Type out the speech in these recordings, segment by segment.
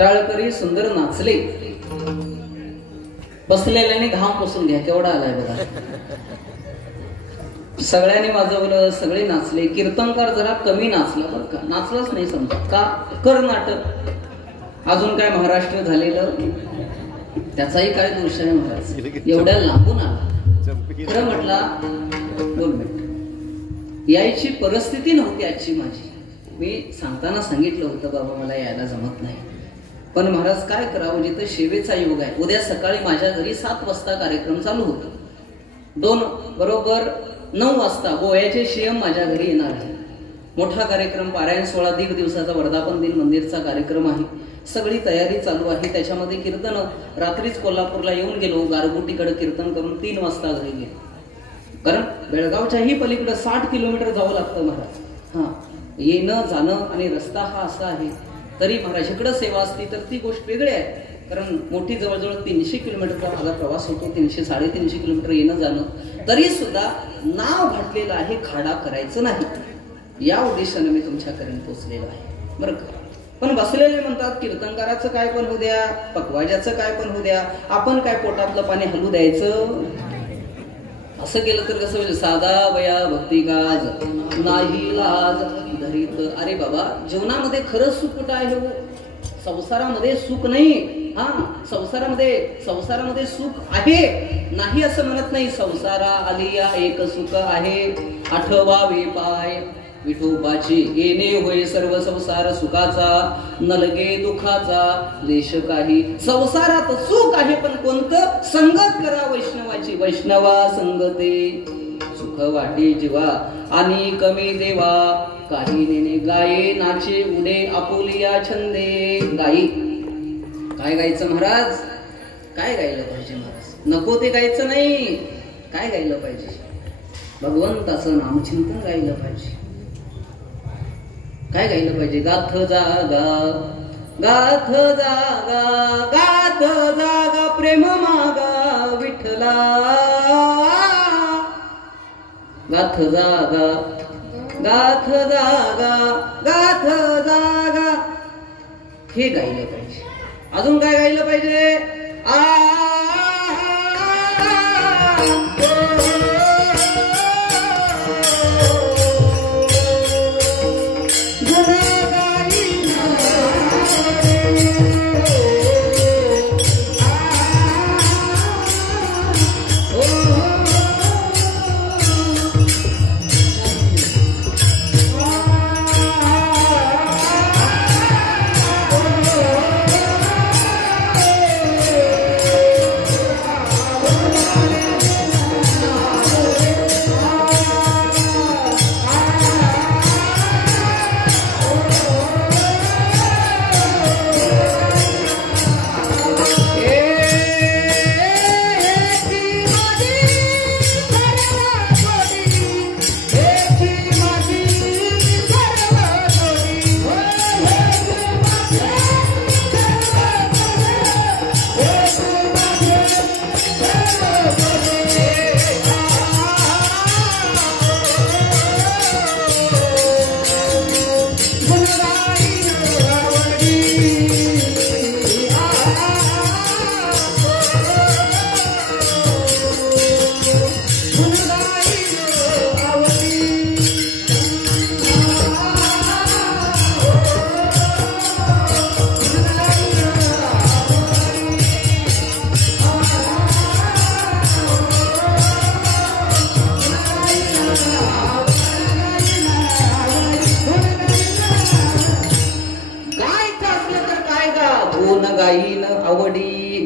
टाळकरी सुंदर नाचले. बसलेल्याने घाम पुसून घ्या केवढा आलाय बघा. सगळ्यांनी वाजवलं, सगळे नाचले. कीर्तनकार जरा कमी नाचला बरं का, नाचलाच नाही समजा का, कर्नाटक अजून काय महाराष्ट्र झालेलं त्याचाही काय दोष आहे महाराज, एवढ्या लांबून आला. खरं म्हटला 2 मिनिट यायची परिस्थिती नव्हती आजची माझी. मी सांगताना सांगितलं होतं बाबा मला यायला जमत नाही, पण महाराज काय करावं, जिथं सेवेचा योग आहे. उद्या सकाळी माझ्या घरी 7 वाजता कार्यक्रम चालू होतो. 2 बरोबर 9 वाजता गोव्याचे सीएम माझ्या घरी येणार आहे. मोठा कार्यक्रम, पारायण सोहळा, 1.5 दिवसाचा वर्धापन दिन मंदिरचा कार्यक्रम आहे. सगळी तयारी चालू आहे. त्याच्यामध्ये कीर्तन, रात्रीच कोल्हापूरला येऊन गेलो, गारगोटीकडे कीर्तन करून 3 वाजता घरी गेलो. कारण बेळगावच्याही पलीकडे 60 किलोमीटर जावं लागतं महाराज. हा, येणं जाणं आणि रस्ता हा असा आहे. तरी महाराज इकडे सेवा असती तर ती गोष्ट वेगळी आहे. कारण मोठी जवळजवळ 300 किलोमीटरचा माझा प्रवास होतो, 300-350 किलोमीटर येणं जाणं. तरी सुद्धा नाव घातलेलं आहे खाडा करायचं नाही, या उद्देशाने मी तुमच्यापर्यंत पोहोचलेलो आहे बरं का. पण बसलेले म्हणतात कीर्तनकाराचं काय पण होऊ द्या, पकवाजाचं काय पण होऊ द्या, आपण काय पोटातलं पाणी हलू द्यायचं. असं केलं तर कसं होईल, साधा वया भक्ती काज नाही लाज धरीत. अरे बाबा, जीवनामध्ये खरंच सुख कुठं आहे हो? संसारामध्ये सुख नाही. हा, संसारामध्ये सुख आहे नाही असं म्हणत नाही. संसारा आलिया एक सुख आहे, 8वावे पाय विठोबाची येणे होय सर्व संसार सुखाचा, नलगे दुखाचा देश काही. संसारात सुख आहे पण कोणतं? संगत करा वैष्णवाची, वैष्णवा संगते सुख वाटे जीवा आणि कमी देवा. काही नेने गाये नाचे उडे आपुलिया छंदे. गाई काय गायचं महाराज? काय गायलं पाहिजे महाराज? नको ते गायचं नाही. काय गायलं पाहिजे? भगवंताचं नामचिंतन गायलं पाहिजे. काय गायलं पाहिजे? गाथ जागा गाथ जागा गाथ जागा प्रेम मागा विठ्ठला. गाथ जागा गाथ जागा गाथ जागा, हे गायलं पाहिजे. अजून काय गायलं पाहिजे?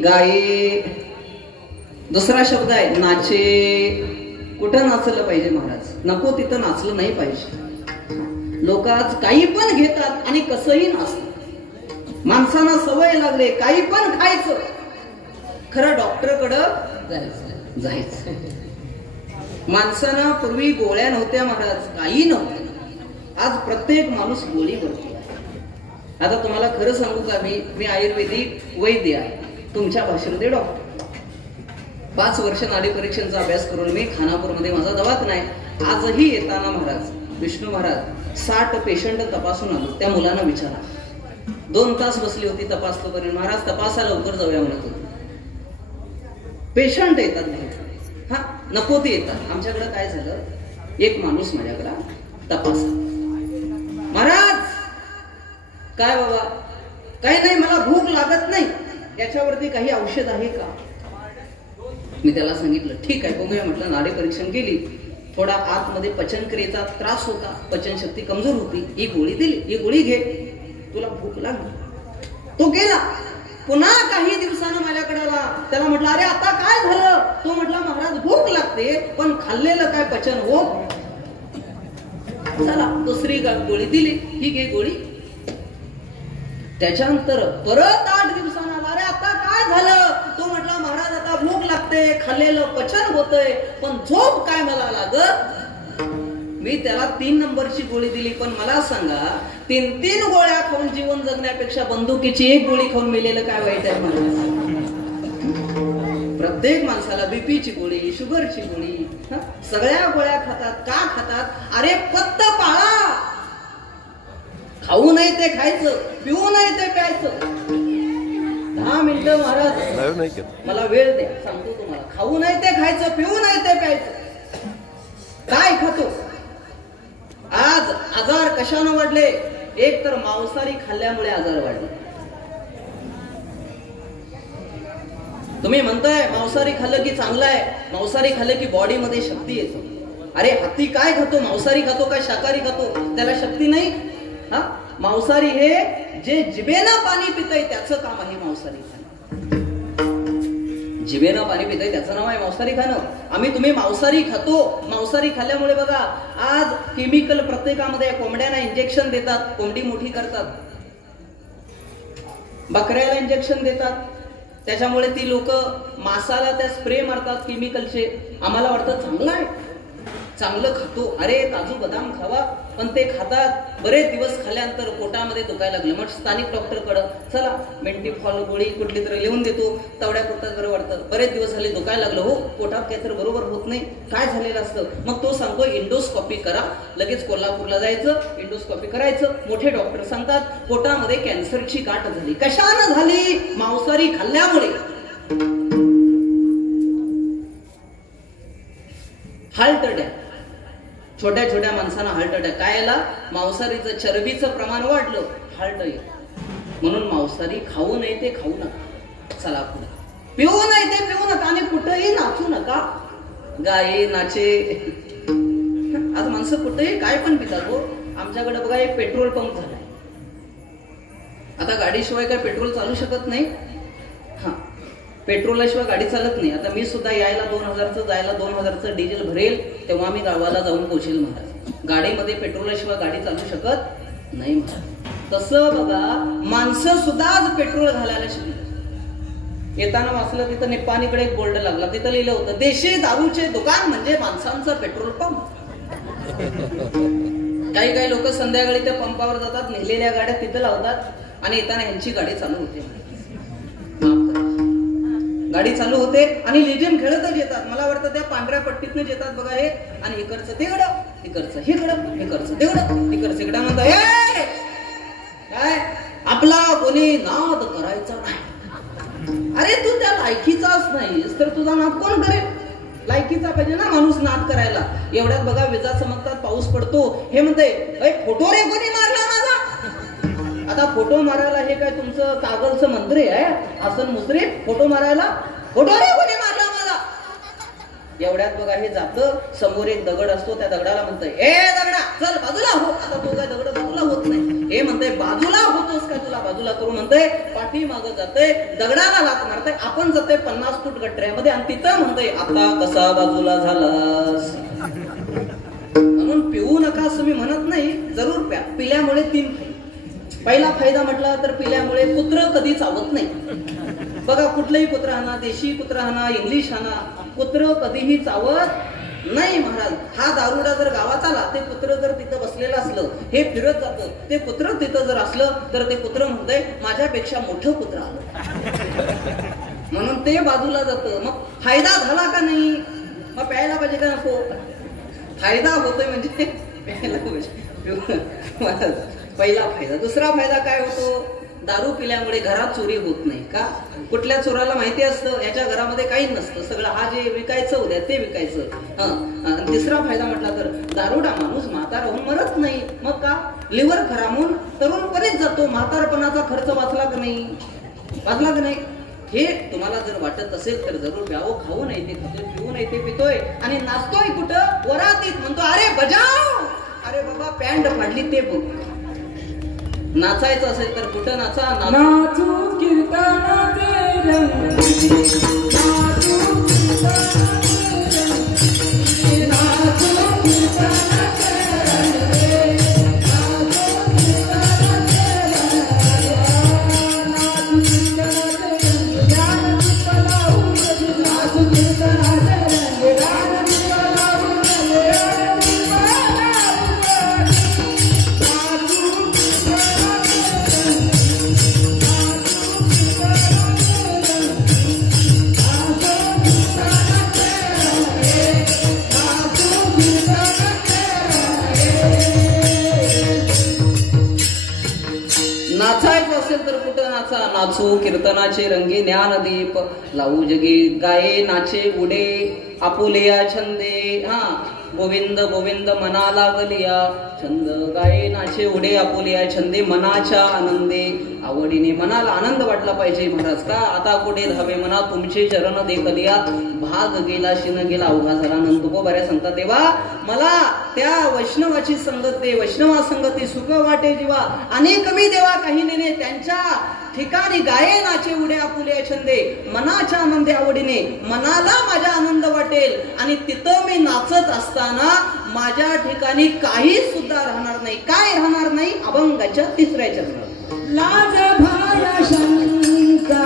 गाये. दुसरा शब्द आहे नाचे. कुठं नाचलं पाहिजे महाराज? नको तिथं नाचलं नाही पाहिजे. लोक आज काही पण घेतात आणि कसंही नाचतात. माणसांना सवय लागले काही पण खायचं. खरं डॉक्टरकडं जायचं. माणसांना पूर्वी गोळ्या नव्हत्या महाराज, काही नव्हतं. आज प्रत्येक माणूस गोळी बनतो. आता तुम्हाला खरं सांगू का, मी आयुर्वेदिक वैद्य आहे, तुमच्या भाषेमध्ये डॉक्टर. 5 वर्ष नाडी परीक्षेचा अभ्यास करून मी खानापूरमध्ये माझा दवाखाना आहे. आजही येताना महाराज विष्णू महाराज 60 पेशंट तपासून आलो. त्या मुलांना विचारा, 2 तास बसली होती तपास तोपर्यंत. महाराज तपासा लवकर जाऊया म्हणत होते. पेशंट येतात, हा नको ते येतात. आमच्याकडे काय झालं, एक माणूस माझ्याकडे तपास, महाराज काय बाबा, काही नाही, मला भूक लागत नाही, याच्यावरती काही औषध आहे का? मी त्याला सांगितलं ठीक आहे बघूया म्हटलं. नाडी परीक्षण केली, थोडा आतमध्ये पचनक्रियेचा त्रास होता, पचनशक्ती कमजोर होती. ही गोळी दिली, ही गोळी घे, तुला भूक लागली. तो गेला. पुन्हा काही दिवसानं माझ्याकडे आला. त्याला म्हटलं अरे आता काय झालं? तो म्हटला महाराज भूक लागते पण खाल्लेलं काय पचन होत. चला दुसरी गोळी दिली, ही घे गोळी. त्याच्यानंतर परत 8 दिवसांना आला. अरे आता काय झालं? तो म्हटला महाराज आता भूक लागते, खाल्लेलं पचन होतंय पण झोप काय मला लागत. मी त्याला 3 नंबरची गोळी दिली. पण मला सांगा 3 गोळ्या खाऊन जीवन जगण्यापेक्षा बंदुकीची 1 गोळी खाऊन मेलेलं काय वाईट आहे? प्रत्येक माणसाला बीपीची गोळी, शुगरची गोळी, सगळ्या गोळ्या खातात. का खातात? अरे पत्त पाळा. खाऊ नाही ते खायचं, पिऊ नाही ते प्यायचं. 10 मिनिटं महाराज मला वेळ द्या, सांगतो तुम्हाला. खाऊ नाही ते खायचं, पिऊ नाही ते प्यायचं. काय खातो? आज आजार कशाने वाढले? एक तर मांसाहारी खाल्ल्यामुळे आजार वाढले. तुम्ही म्हणताय मांसाहारी खाल्लं की चांगलं आहे, मांसाहारी खाल्लं की बॉडीमध्ये शक्ती येतो. अरे हत्ती काय खातो? मांसाहारी खातो का शाकाहारी खातो? त्याला शक्ती नाही. हा मांसाहारी हे जे जिभेनं पाणी पितय त्याचं काम आहे मांसाहारी खाणं. जिभेनं पाणी पितय त्याचं नाव आहे मांसाहारी खाणं. आम्ही तुम्ही मांसाहारी खातो. मांसाहारी खाल्ल्यामुळे बघा आज केमिकल प्रत्येकामध्ये. कोंबड्यांना इंजेक्शन देतात, कोंबडी मोठी करतात. बकऱ्याला इंजेक्शन देतात, त्याच्यामुळे ती लोक मासाला त्या स्प्रे मारतात केमिकलचे. आम्हाला वाटतं चांगलं आहे, चांगलं खातो. अरे काजू बदाम खावा, पण ते खातात. बरेच दिवस खाल्यानंतर पोटामध्ये दुखायला लागलं. मग स्थानिक डॉक्टरकडे चला, मेंटिफॉल गोळी कुठली तरी लिहून देतो, तेवढ्या पोटात बरं वाटतं. बरेच दिवस झाले दुखायला लागलं, हो पोटात काहीतरी बरोबर होत नाही, काय झालेलं असतं? मग तो सांगतो इंडोस्कॉपी करा. लगेच कोल्हापूरला जायचं, इंडोस्कॉपी करायचं. मोठे डॉक्टर सांगतात पोटामध्ये कॅन्सरची गाठ झाली. कशानं झाली? मांसाहारी खाल्ल्यामुळे. हार्ट अटॅक, छोट्या छोट्या माणसांना हार्ट अटॅक. काय याला? मांसाहारीचं चरबीचं प्रमाण वाढलं, हार्ट येईल. म्हणून मांसाहारी खाऊ नये ते खाऊ नका. चला पुढे. पिऊ नाही ते पिऊ नका आणि कुठेही नाचू नका. गाये नाचे. आज माणसं कुठेही काय पण पितात. हो आमच्याकडे बघा एक पेट्रोल पंप झालाय. आता गाडीशिवाय काय पेट्रोल चालू शकत नाही. हा पेट्रोलशिवाय गाडी चालत नाही. आता मी सुद्धा यायला 2000चं, जायला 2000चं डिझेल भरेल तेव्हा मी गावाला जाऊन पोहोचेल महाराज. गाडीमध्ये पेट्रोलशिवाय गाडी चालू शकत नाही महाराज. तसं बघा माणसं सुद्धा आज पेट्रोल घालायला शिकली. येताना वाचलं तिथं निप्पाणीकडे एक बोर्ड लागला, तिथं लिहिलं होतं देशी दारूचे दुकान म्हणजे माणसांचं पेट्रोल पंप. काही काही लोक संध्याकाळी त्या पंपावर जातात, नेलेल्या गाड्या तिथं लावतात आणि येताना ह्यांची गाडी चालू होते. गाडी चालू होते आणि लेझिम खेळतच येतात. मला वाटतं त्या पांढऱ्या पट्टीतनं येतात बघा हे, आणि इकडचं तिकडं, इकडचं हिकडं, इकडचं तिकडं, इकडचं इकडं म्हणतात काय आपला कोणी नाद करायचा नाही. अरे तू त्या लायकीचाच नाहीस तर तुझा नाद कोण करेल? लायकीचा पाहिजे ना माणूस नाद करायला. एवढ्यात बघा विजा चमकतात, पाऊस पडतो. हे म्हणते फोटो रे कोणी मारला माझा. आता फोटो मारायला हे काय तुमचं कागलचं मंत्री आहे? हसन मुश्रीफ फोटो मारायला? फोटो रे कोणी मारला माझा. एवढ्यात बघा हे जातं, समोर एक दगड असतो, त्या दगडाला म्हणतंय ए दगडा चल बाजूला हो. आता तो काय दगड बाजूला होत नाही. हे म्हणतंय बाजूला होतोस का, तुला बाजूला करू म्हणतंय. पाठी मागं जातंय, दगडाला लाथ मारतंय. आपण जातोय 50 फूट गटऱ्यामध्ये आणि तिथं म्हणतंय आता कसा बाजूला झालास. म्हणून पिऊ नका असं मी म्हणत नाही, जरूर प्या. पिल्यामुळे 3 फायदे. पहिला फायदा म्हटला तर पिल्यामुळे कुत्र कधी चावत नाही. बघा कुठलंही कुत्र हाना, देशी कुत्र हाना, इंग्लिश हाना, कुत्र कधीही चावत नाही महाराज. हा दारुडा जर गावात आला, ते कुत्र जर तिथं बसलेलं असलं, हे फिरत जातं, ते कुत्र तिथं जर असलं तर ते कुत्र म्हणतंय माझ्यापेक्षा मोठं कुत्र आलं, म्हणून ते बाजूला जातं. मग फायदा झाला का नाही? मग प्यायला पाहिजे का नको? फायदा होतोय म्हणजे प्यायला पाहिजे. पहिला फायदा. दुसरा फायदा काय होतो? दारू पिल्यामुळे घरात चोरी होत नाही का? कुठल्या चोराला माहिती असतं याच्या घरामध्ये काही नसतं, सगळं हा जे विकायचं उद्या ते विकायचं. तिसरा फायदा म्हटला तर दारुडा माणूस म्हातारा होऊन मरत नाही. मग का? लिव्हर खराबून तरुणपणीच जातो. म्हातारपणाचा खर्च वाचला का नाही? वाचला का नाही? हे तुम्हाला जर वाटत असेल तर जरूर प्यावं. खाऊ नाही ते खातोय, पिऊ नाही ते पितोय आणि नाचतोय कुठं? वरातीत म्हणतो अरे बजाव. अरे बाबा पॅन्ट फाडली ते बघ. नाचायचं असेल तर कुठं नाचा? नाचू कीर्तनाचे रंग, नाचू नाचू कीर्तनाचे रंगी ज्ञानदीप, लावू जगी गाये नाचे उडे आपुलिया छंदे. गोविंद गोविंद मना लागलिया छंद, गाये नाचे उडे आपुलिया छंदे, मनाच्या आनंदे. आवडीने मनाला आनंद वाटला पाहिजे महाराज का? आता कुठे धावे मना तुमचे चरण देखलिया, भाग गेला शिन गेला अवघा झाला नंद. को बऱ्या सांगतात देवा मला त्या वैष्णवाची संगत दे, वैष्णवा संगती सुख वाटे जीवा. अनेक मी देवा काही नेने त्यांच्या ठिकाणी गाये नाचे उडे आपुले छंदे, मनाच्या आनंदे आवडीने मनाला माझा आनंद वाटेल. आणि तिथं मी नाचत असताना माझ्या ठिकाणी काही सुद्धा राहणार नाही. काय राहणार नाही? अभंगाच्या तिसऱ्या चरणात लाज भाया शंका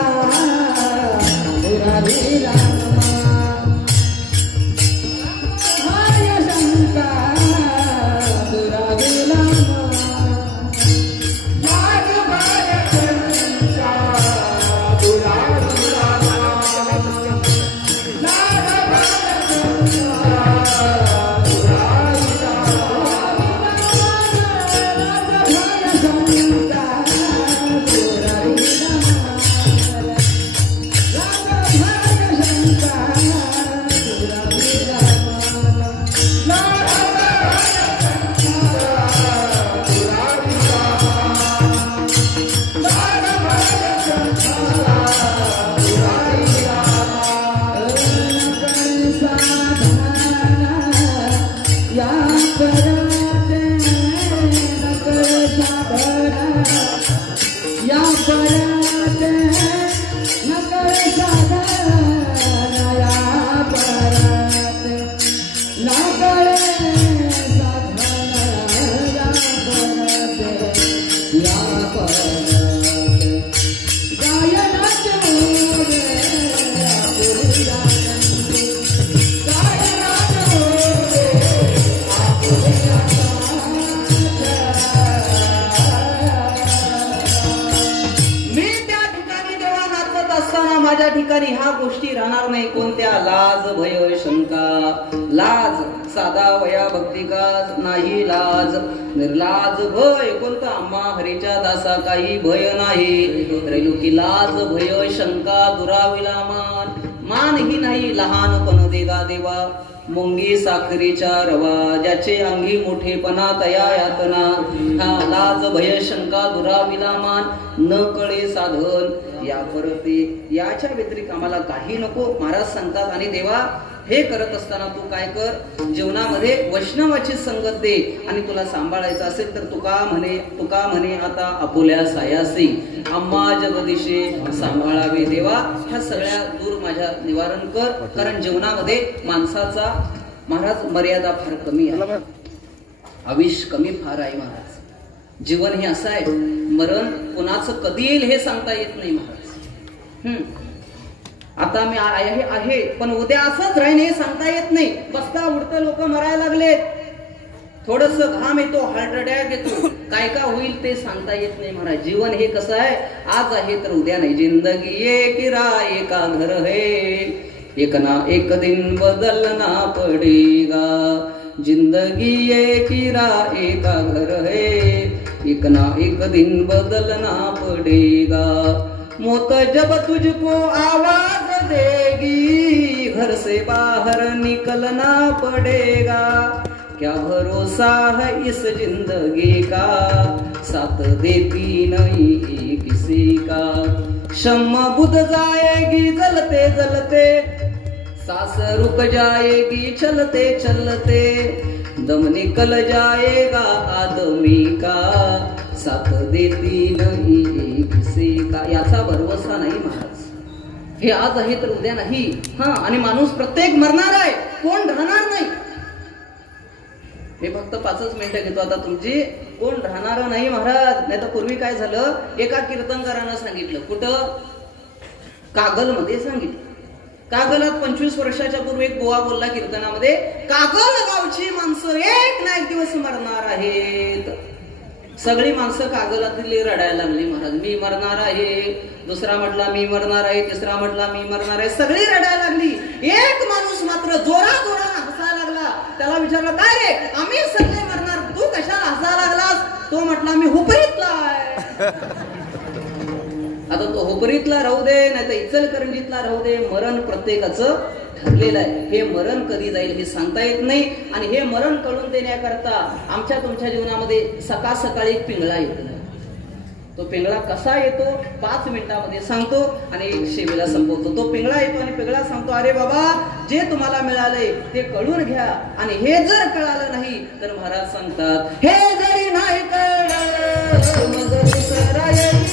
ह्या गोष्टी राहणार नाही. कोणत्या? लाज भय शंका. लाज साधा वया भक्ती का नाही लाज, निर्लाज भय कोणता? आम्हा हरीच्या दासा काही भय नाही. त्रैलोकी लाज भय शंका दुराविला मान, मान ही नाही लहानपण देगा देवा. मुंगी साखरीच्या रवा ज्याचे अंगी मोठेपणा तया यातना. लाज भय शंका दुराविला मान, न कळे साधन या परते. याच्या व्यतिरिक्त आम्हाला काही नको महाराज सांगतात. आणि देवा हे करत असताना तू काय कर? जीवनामध्ये वैष्णवाची संगत दे. आणि तुला सांभाळायचं असेल तर तुका म्हणे आता आपुल्या सायासी, आम्हा जगदीशे सांभाळावे. देवा ह्या सगळ्या दूर माझ्या निवारण कर. कारण जीवनामध्ये माणसाचा महाराज मर्यादा फार कमी आहे, आयुष्य कमी फार आहे महाराज. जीवन हे असं आहे, मरण कोणाचं कधी येईल हे सांगता येत नाही महाराज. आता मी आहे पण उद्या असंच राहीन हे सांगता येत नाही. बसता उडतं लोक मरायला लागलेत, थोडस घाम येतो, हार्ट अटॅक येतो, काय का होईल ते सांगता येत नाही महाराज. जीवन हे कसं आहे, आज आहे तर उद्या नाही. जिंदगी एक राय का घर है, एक ना एक दिन बदलना पडेगा. जिंदगी एक राय का घर है, एक ना एक दिन बदलना पड़ेगा, मौत जब तुझको आवाज देगी, घर से बाहर निकलना पड़ेगा। क्या भरोसा है इस जिंदगी का, साथ देती नहीं किसी का। शम्मा बुझ जाएगी जलते जलते, सांस रुक जाएगी चलते चलते, दम निकल जाएगा आदमी का, साथ देती नहीं किसी का। याचा भरवसा नाही महाराज, हे आज आहे तर उद्या नाही. हा, आणि माणूस प्रत्येक मरणार आहे, कोण राहणार नाही. हे फक्त 5च मिनिटं घेतो आता तुमची. कोण राहणार नाही महाराज. नाही तर पूर्वी काय झालं, एका कीर्तनकारानं सांगितलं, कुठं, कागल मध्ये सांगितलं. कागलात 25 वर्षाच्या पूर्वी एक बुवा बोलला कीर्तनामध्ये, कागल गावची माणसं एक ना एक दिवस मरणार आहेत. सगळी माणसं कागलातली रडायला लागली महाराज, मी मरणार आहे. दुसरा म्हटला मी मरणार आहे, तिसरा म्हटला मी मरणार आहे. सगळी रडायला लागली. एक माणूस मात्र जोरा जोरानं हसायला लागला. त्याला विचारलं, काय रे, आम्ही सगळे मरणार, तू कशाला हसायला लागलास? तो म्हटला, मी हुपरीतला आहे. आता तो हुपरीतला राहू दे, नाही तर इचलकरंजीतला राहू दे, मरण प्रत्येकाचं ठरलेलं आहे. हे मरण कधी जाईल हे सांगता येत नाही. आणि हे मरण कळून देण्याकरता आमच्या तुमच्या जीवनामध्ये सकाळ सकाळी एक पिंगळा येतो. तो पिंगळा कसा येतो 5 मिनिटांमध्ये सांगतो आणि सेवेला संपवतो. तो पिंगळा येतो आणि पिंगळा सांगतो, अरे बाबा, जे तुम्हाला मिळालंय ते कळून घ्या, आणि हे जर कळालं नाही तर महाराज सांगतात, हे जरी नाही कळलं मग दुसरा येईल.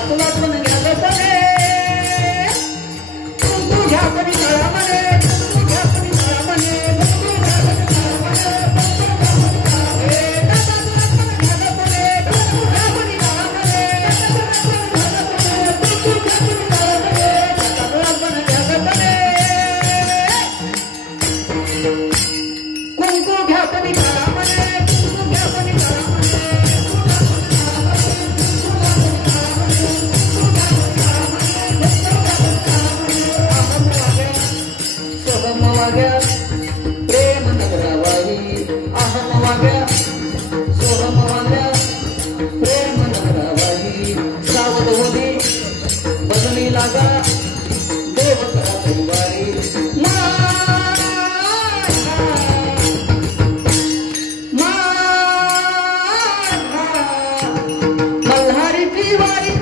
तुला पण घ्या लागा देव करा तैवारी मल्हारीची वारी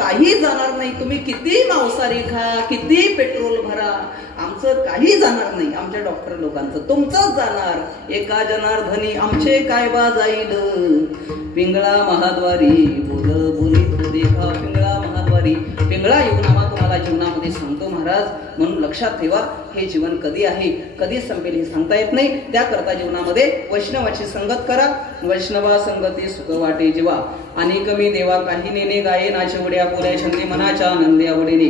काही जाणार नाही. तुम्ही किती मांसाहारी खा, किती पेट्रोल भरा, आमचं काही जाणार नाही. आमच्या डॉक्टर लोकांचं तुमचंच जाणार. एका जनार्दनी आमचे काय बा जाईल. पिंगळा महाद्वारी बोल बोलीत देखा पिंगळा महाद्वारी. पिंगळा युगनामा तुम्हाला जीवनामध्ये सांगतो महाराज. म्हणून लक्षात ठेवा, हे जीवन कधी आहे कधी संपेल हे सांगता येत नाही. त्याकरता जीवनामध्ये वैष्णवाची संगत करा. वैष्णवा संगती सुख वाटे जीवा. आणि कमी देवा काही नेने गाये नाचेवड्या पुऱ्या छंदी मनाच्या आनंदी आवडीने.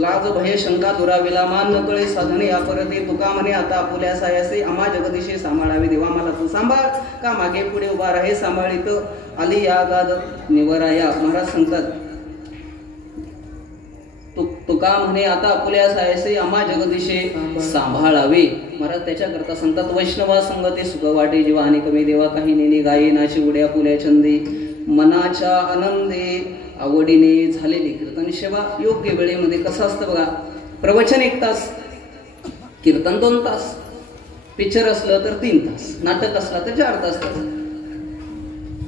लाज भय शंका दुराविला मान नकळे साधने अपरते. तुका म्हणे आता आपुल्या सायासे आम्हा जगदीशे सांभाळावे. देवा मला तू सांभाळ का मागे पुढे उभा राहे सांभाळीत आली या गाद निवराया. महाराज सांगतात तुका म्हणे आता आपुल्या सायासे आम्हा जगदीशे सांभाळावे. महाराज त्याच्याकरता सांगतात वैष्णवा संगती सुख वाटे जीवा. आणि कमी देवा काही नेने गाये नाची उड्या पुल्या छंदी मनाच्या आनंदे आवडीने झालेली कीर्तन सेवा. योग्य वेळेमध्ये कसं असतं बघा. प्रवचन 1 तास, कीर्तन 2 तास, पिक्चर असलं तर 3 तास, नाटक असला तर 4 तास,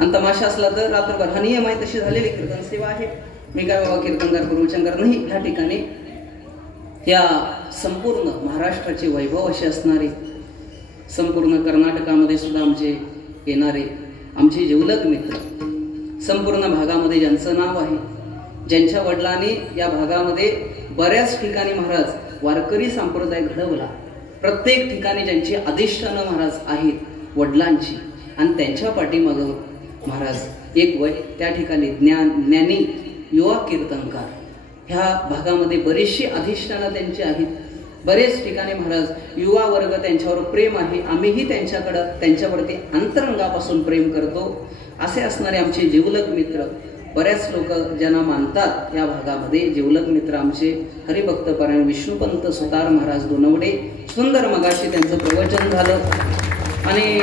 आणि तमाशा असला तर रात्रभर. हा नियम आहे. तशी झालेली कीर्तन सेवा आहे. मी काय बाबा कीर्तनकार प्रवचनकार नाही. ह्या ठिकाणी या संपूर्ण महाराष्ट्राचे वैभव असे असणारे, संपूर्ण कर्नाटकामध्ये सुद्धा आमचे येणारे आमचे जिवलग मित्र, संपूर्ण भागामध्ये ज्यांचं नाव आहे, ज्यांच्या वडिलांनी या भागामध्ये बऱ्याच ठिकाणी महाराज वारकरी संप्रदाय घडवला. प्रत्येक ठिकाणी ज्यांची अधिष्ठानं महाराज आहेत वडिलांची, आणि त्यांच्या पाठीमागं महाराज एक वय त्या ठिकाणी ज्ञानी युवा कीर्तनकार. ह्या भागामध्ये बरीचशी अधिष्ठानं त्यांची आहेत. बरेच ठिकाणी महाराज युवा वर्ग त्यांच्यावर प्रेम आहे. आम्हीही त्यांच्यावरती अंतरंगापासून प्रेम करतो. असे असणारे आमचे जिवलग मित्र, बऱ्याच लोक ज्यांना मानतात या भागामध्ये जिवलग मित्र आमचे हरिभक्त पारायण विष्णुपंत सुतार महाराज दोनवडे. सुंदर मगाशी त्यांचं प्रवचन झालं. आणि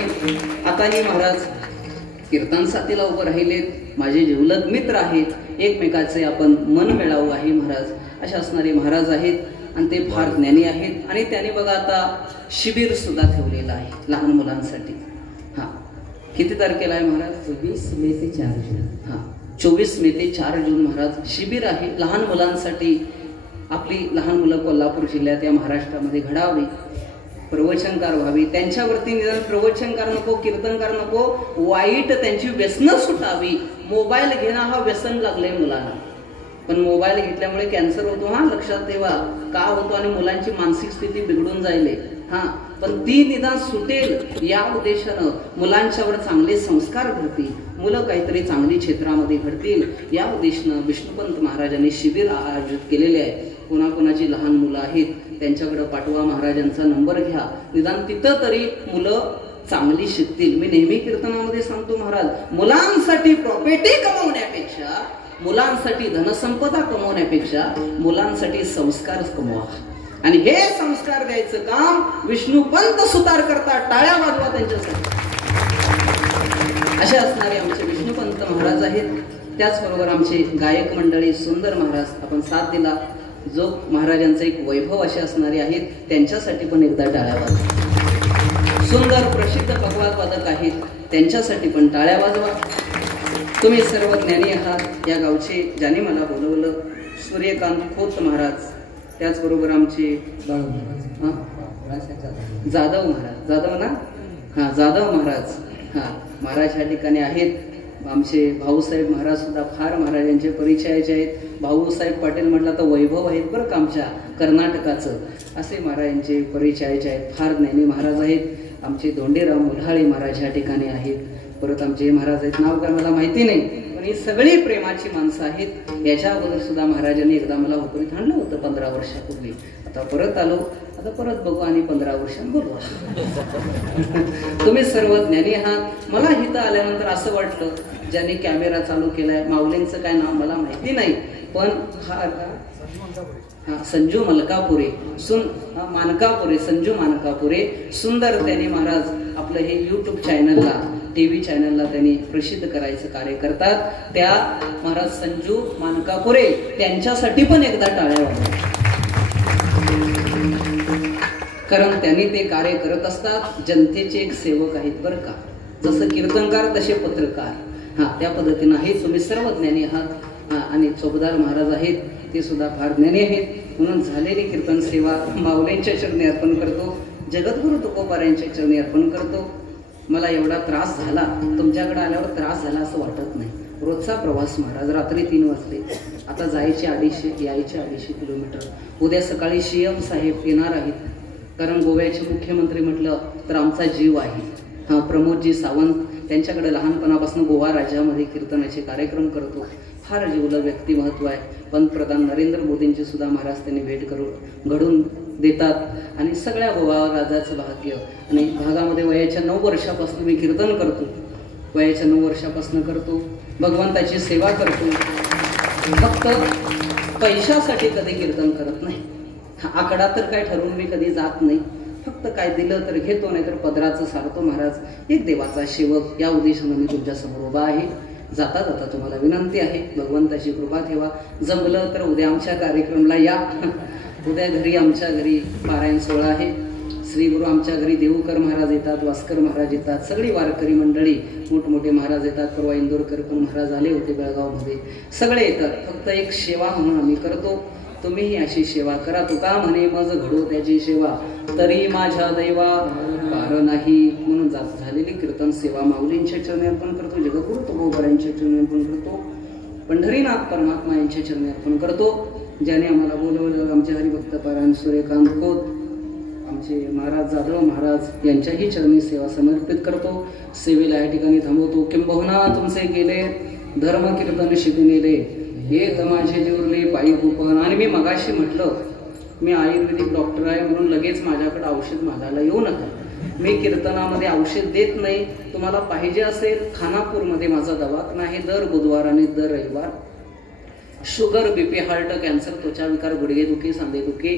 आताही महाराज कीर्तन साथीला उभं राहिलेत. माझे जिवलग मित्र आहेत. एकमेकाचे आपण मन मिळावू आहे महाराज. अशा असणारे महाराज आहेत. आणि ते फार ज्ञानी आहेत. आणि त्यांनी बघा आता शिबिर सुद्धा ठेवलेलं आहे लहान मुलांसाठी. हा, किती तारखेला आहे महाराज? 24 मे ते 4 जून. हा, 24 मे ते 4 जून महाराज शिबिर आहे लहान मुलांसाठी. आपली लहान मुलं कोल्हापूर जिल्ह्यात या महाराष्ट्रामध्ये घडावी, प्रवचनकार व्हावी. त्यांच्यावरती निदान प्रवचनकार नको, कीर्तनकार नको, वाईट त्यांची व्यसनं सुटावी. मोबाईल घेणं हा व्यसन लागलंय मुलांना. पण मोबाईल घेतल्यामुळे कॅन्सर होतो. हा, लक्षात ठेवा. का होतो? आणि मुलांची मानसिक स्थिती बिघडून जाईल. हा, पण ती निदान सुटेल या उद्देशानं मुलांच्यावर चांगले संस्कार घडतील, मुलं काहीतरी चांगली क्षेत्रामध्ये घडतील या उद्देशानं विष्णुपंत महाराजांनी शिबिर आयोजित केलेले आहे. कोणाकोणाची लहान मुलं आहेत त्यांच्याकडे पाठवा. महाराजांचा नंबर घ्या. निदान तिथं तरी मुलं चांगली शिकतील. मी नेहमी कीर्तनामध्ये सांगतो महाराज, मुलांसाठी प्रॉपर्टी कमवण्यापेक्षा, मुलांसाठी धनसंपदा कमवण्यापेक्षा मुलांसाठी संस्कार कमवा. आणि हे संस्कार द्यायचं काम विष्णुपंत सुतार करतात. टाळ्या वाजवा त्यांच्यासाठी. असे असणारे आमचे विष्णुपंत महाराज आहेत. त्याचबरोबर आमचे गायक मंडळी सुंदर महाराज, आपण साथ दिला. जो महाराजांचं एक वैभव असे असणारे आहेत त्यांच्यासाठी पण एकदा टाळ्या वाजवा. सुंदर प्रसिद्ध पगवाज वादक आहेत त्यांच्यासाठी पण टाळ्या वाजवा. तुम्ही सर्व ज्ञानी आहात या गावचे, ज्याने मला बोलवलं सूर्यकांत खोत महाराज, त्याचबरोबर आमचे जाधव महाराज, जाधव ना, हा जाधव महाराज, हा महाराज ह्या ठिकाणी आहेत. आमचे भाऊसाहेब महाराज सुद्धा फार महाराजांचे परिचयाचे आहेत. भाऊसाहेब पाटील म्हटलं तर वैभव आहेत बरं का आमच्या कर्नाटकाचं, असे महाराजांचे परिचयाचे आहेत. फार ज्ञानी महाराज आहेत. आमचे धोंडेराव मुल्हाळे महाराज ह्या ठिकाणी आहेत. परत आमचे महाराज आहेत, नाव काय मला माहिती नाही, पण ही सगळी प्रेमाची माणसं आहेत. याच्या अगोदर सुद्धा महाराजांनी एकदा मला हुपरीत आणलं होतं 15 वर्षापूर्वी. आता परत आलो, आता परत बघू आणि 15 वर्षांनी बोलू. तुम्ही सर्व ज्ञानी आहात. मला इथं आल्यानंतर असं वाटलं, ज्याने कॅमेरा चालू केलाय, माऊलींचं काय नाव मला माहिती नाही, पण संजू मलकापुरे, मानकापुरे, संजू मानकापुरे, सुंदर त्यांनी महाराज आपलं हे YouTube चॅनलला, TV चॅनलला त्यांनी प्रसिद्ध करायचं कार्य करतात. त्या महाराज संजू मानकापुरे त्यांच्यासाठी पण एकदा टाळ्या वाजवा, कारण त्यांनी ते कार्य करत असतात. जनतेचे एक सेवक आहेत बरं का, जसं कीर्तनकार तसे पत्रकार, हा त्या पद्धतीनं आहे. तुम्ही सर्व ज्ञानी आहात. आणि चौबदार महाराज आहेत, ते सुद्धा फार ज्ञानी आहेत. म्हणून झालेली कीर्तन सेवा माऊलींच्या चरणी अर्पण करतो, जगद्गुरु तुकोबारायांच्या चरणी अर्पण करतो. मला एवढा त्रास झाला, तुमच्याकडे आल्यावर त्रास झाला असं वाटत नाही. रोजचा प्रवास महाराज, रात्री 3 वाजले, आता जायचे 250, यायचे 250 किलोमीटर. उद्या सकाळी CM साहेब येणार आहेत, कारण गोव्याचे मुख्यमंत्री म्हटलं तर आमचा जीव आहे. हा प्रमोदजी सावंत, त्यांच्याकडे लहानपणापासून गोवा राज्यामध्ये कीर्तनाचे कार्यक्रम करतो. फार जीवलग व्यक्तिमत्व आहे. पंतप्रधान नरेंद्र मोदींची सुद्धा महाराज त्यांनी भेट करून घडून देतात. आणि सगळ्या गोवा राजाचं भाग्य. आणि भागामध्ये वयाच्या 9 वर्षापासून मी कीर्तन करतो, वयाच्या 9 वर्षापासून करतो, भगवंताची सेवा करतो. फक्त पैशासाठी कधी कीर्तन करत नाही. आकडा तर काय ठरवून मी कधी जात नाही, फक्त काय दिलं तर घेतो, नाही तर पदराचं सारतो. महाराज एक देवाचा सेवक या उद्देशाने मी तुमच्या समोर उभा आहे. जाता जाता तुम्हाला विनंती आहे, भगवंताची कृपा ठेवा. जमलं तर उद्या आमच्या कार्यक्रमाला या. उद्या घरी, आमच्या घरी पारायण सोहळा आहे. श्री गुरु आमच्या घरी देऊकर महाराज येतात, वास्कर महाराज येतात, सगळी वारकरी मंडळी, मोठमोठे महाराज येतात. परवा इंदोरकर पण महाराज आले होते बेळगावमध्ये, सगळे येतात. फक्त एक सेवा म्हणून आम्ही करतो. तुम्हीही अशी सेवा करा. तुका म्हणे मज घडो त्याची सेवा, तरी माझ्या दैवा पार नाही. म्हणून झालेली कीर्तन सेवा माऊलींच्या चरणी अर्पण करतो, जगद्गुरु तुकोबारायांच्या चरणी अर्पण करतो, पंढरीनाथ परमात्मा यांच्या चरणी अर्पण करतो. ज्याने आम्हाला बोलवलं, आमचे हरिभक्त पारायण सूर्यकांत खोत, आमचे महाराज जाधव महाराज यांच्याही चरणी सेवा समर्पित करतो. सेवेला या ठिकाणी थांबवतो. किंबहुना तुमचे केले धर्म कीर्तन शिकविले, एक माझे जेवरले पायी कुपन. आणि मी मगाशी म्हटलं, मी आयुर्वेदिक डॉक्टर आहे म्हणून लगेच माझ्याकडे औषध मागायला येऊ नका. मी कीर्तनामध्ये औषध देत नाही. तुम्हाला पाहिजे असेल, खानापूरमध्ये माझा दवाखाना आहे, दर बुधवार आणि दर रविवार. शुगर, BP, हार्ट, कॅन्सर, त्वचा विकार, गुडघेदुखी, सांधेदुखी,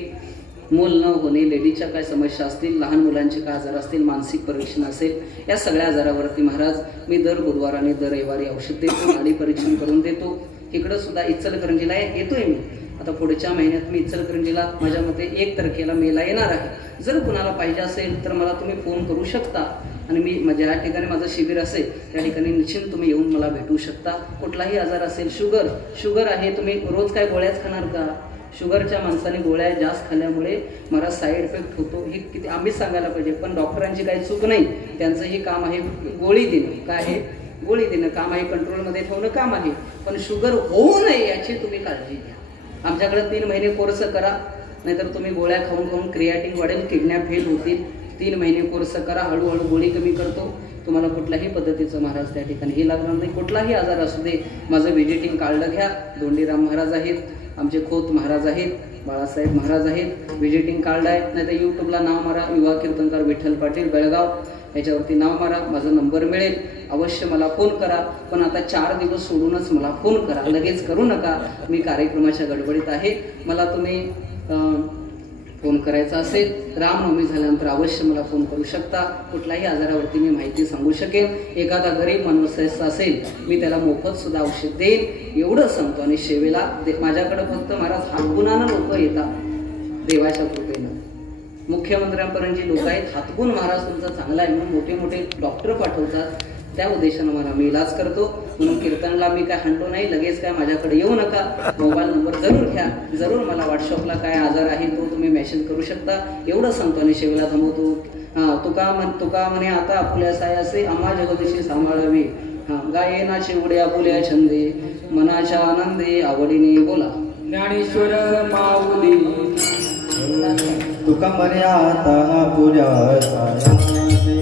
मूल न होणे, लेडीजच्या काय समस्या असतील, लहान मुलांचे काय आजार असतील, मानसिक परीक्षण असेल, या सगळ्या आजारावरती महाराज मी दर बुधवार आणि दर रविवारी औषध देतो, नाडी परीक्षण करून देतो. इकडं सुद्धा इचलकरंजीला येतोय मी. आता पुढच्या महिन्यात मी इचलकरंजीला माझ्या मते 1 तारखेला मेला येणार आहे. जर कुणाला पाहिजे असेल तर मला तुम्ही फोन करू शकता. आणि मी ज्या ठिकाणी माझं शिबिर असेल त्या ठिकाणी निश्चित तुम्ही येऊन मला भेटू शकता. कुठलाही आजार असेल, शुगर आहे, तुम्ही रोज काय गोळ्याच खाणार का? शुगरच्या माणसाने गोळ्या जास्त खाल्ल्यामुळे मला साईड इफेक्ट होतो, हे किती आम्हीच सांगायला पाहिजे. पण डॉक्टरांची काही चूक नाही, त्यांचंही काम आहे गोळी देणं. काय आहे? गोळी देणं काम आहे, कंट्रोलमध्ये ठेवणं काम आहे. पण शुगर होऊ नये याची तुम्ही काळजी घ्या. आमच्याकडे 3 महिने कोर्स करा, नाहीतर तुम्ही गोळ्या खाऊन क्रिएटिन वाढेल, किडन्या फेल होतील. 3 महिने कोर्स करा, हळूहळू गोळी कमी करतो. तुम्हाला कुठल्याही पद्धतीचं महाराज त्या ठिकाणी हे लागणार नाही. कुठलाही आजार असू दे, माझं व्हिजिटिंग कार्ड घ्या. धोंडीराम महाराज आहेत, आमचे खोत महाराज आहेत, बाळासाहेब महाराज आहेत, व्हिजिटिंग कार्ड आहे. नाहीतर यूट्यूबला नाव मारा, युवा कीर्तनकार विठ्ठल पाटील बेळगाव, याच्यावरती नाव मारा, माझा नंबर मिळेल. अवश्य मला फोन करा. पण आता 4 दिवस सोडूनच मला फोन करा, लगेच करू नका. मी कार्यक्रमाच्या गडबडीत आहे. मला तुम्ही फोन करायचा असेल, रामनवमी झाल्यानंतर अवश्य मला फोन करू शकता. कुठल्याही आजारावरती मी माहिती सांगू शकेन. एखादा गरीब माणूस असेल मी त्याला मोफत सुद्धा औषध देईन, एवढं सांगतो. आणि सेवेला माझ्याकडे फक्त महाराज हातगुणानं लोक येतात, देवाच्या कृपेनं. मुख्यमंत्र्यांपर्यंत जी लोक आहेत, हातगुण महाराज तुमचा चांगला आहे म्हणून मोठे मोठे डॉक्टर पाठवतात. त्या उद्देशानं मला मी इलाज करतो. म्हणून कीर्तनला मी काय हांडतो नाही, लगेच काय माझ्याकडे येऊ नका. मोबाईल नंबर जरूर घ्या, जरूर मला व्हॉट्सअपला काय आजार आहे तो तुम्ही मेसेज करू शकता, एवढं सांगतो. आणि शेवला थांबवतो. तुका म्हणे आता आपल्या सायासे आम्हा जगदीशी सांभाळावी. गायेना शिवड्या बोल्या छंदे, मनाच्या आनंदे आवडीने बोला. ज्ञानेश्वर माऊली तुका म्हणे आता पूजा सायासे,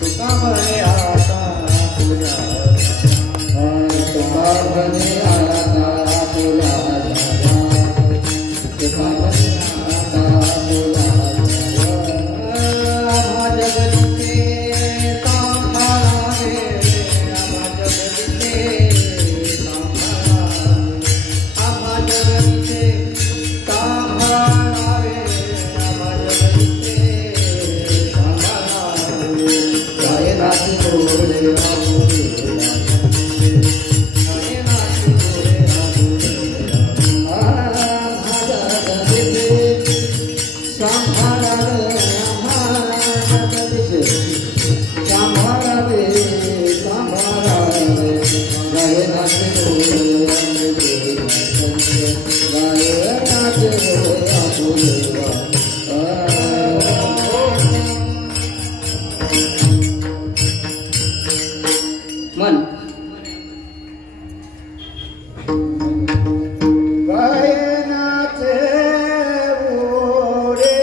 तुका म्हणे आता पूजा, तुका म्हणे आता पूजा, तुका म्हणे आता पूजा. आम्हा जगदीचे सांभाळावे, आम्हा जगदीचे सांभाळावे, आम्हा जगदीचे सांभाळावे, आम्हा जगदीचे सांभाळावे. गायनाची बोले राहुले, गायनाची बोले राहुले, आम्हा जगदीचे सांभाळावे, आम्हा जगदीचे सांभाळावे, सांभाळावे. गायनाची बोले राहुले, गायनाची बोले राहुले. मन गायनाचे ओढे,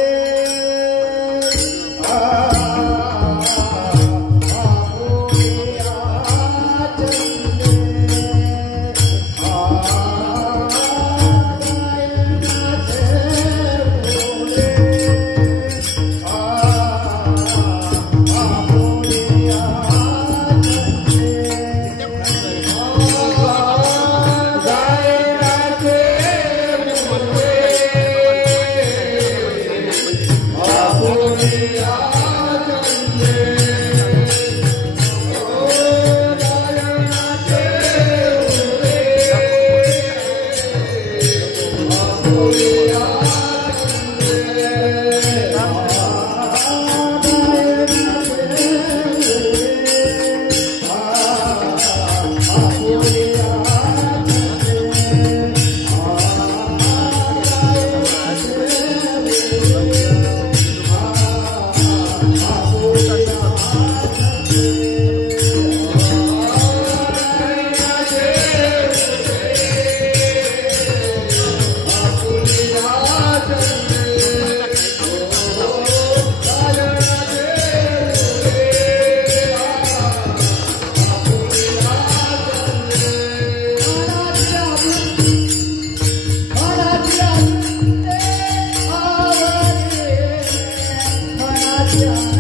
Yeah.